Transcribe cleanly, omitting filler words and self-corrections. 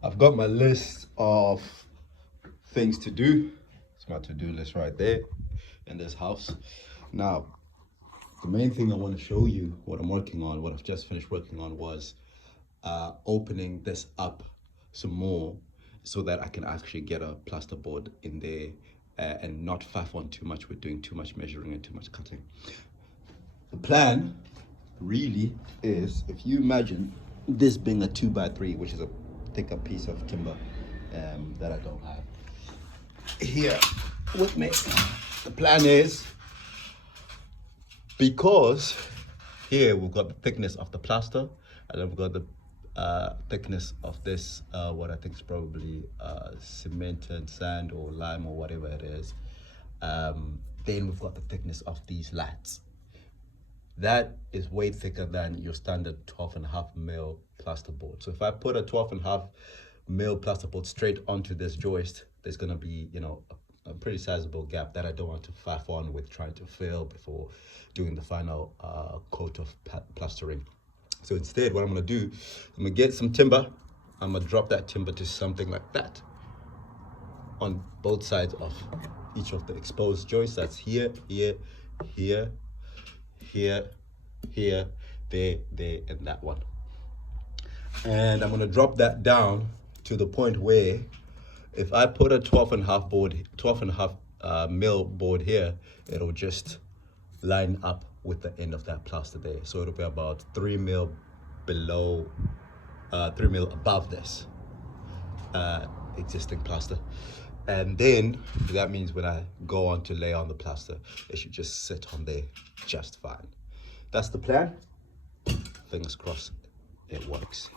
I've got my list of things to do. It's my to-do list right there in this house. Now, the main thing I want to show you what I'm working on, what I've just finished working on was opening this up some more so that I can actually get a plasterboard in there and not faff on too much with doing too much measuring and too much cutting. The plan really is, if you imagine this being a 2x3, which is a thicker piece of timber that I don't have here with me. The plan is, because here we've got the thickness of the plaster, and then we've got the thickness of this, what I think is probably cement and sand or lime or whatever it is. Then we've got the thickness of these lats. That is way thicker than your standard 12.5 mil plasterboard. So if I put a 12.5 mil plasterboard straight onto this joist, there's gonna be, you know, a pretty sizable gap that I don't want to faff on with trying to fill before doing the final coat of plastering. So instead, what I'm gonna do, I'm gonna get some timber. I'm gonna drop that timber to something like that on both sides of each of the exposed joists. That's here, here, here, here, here, there, and that one. And I'm gonna drop that down to the point where if I put a 12.5 mil board here, it'll just line up with the end of that plaster there. So it'll be about 3 mil below, 3 mil above this existing plaster. And then that means when I go on to lay on the plaster, it should just sit on there just fine. That's the plan. Fingers crossed it works.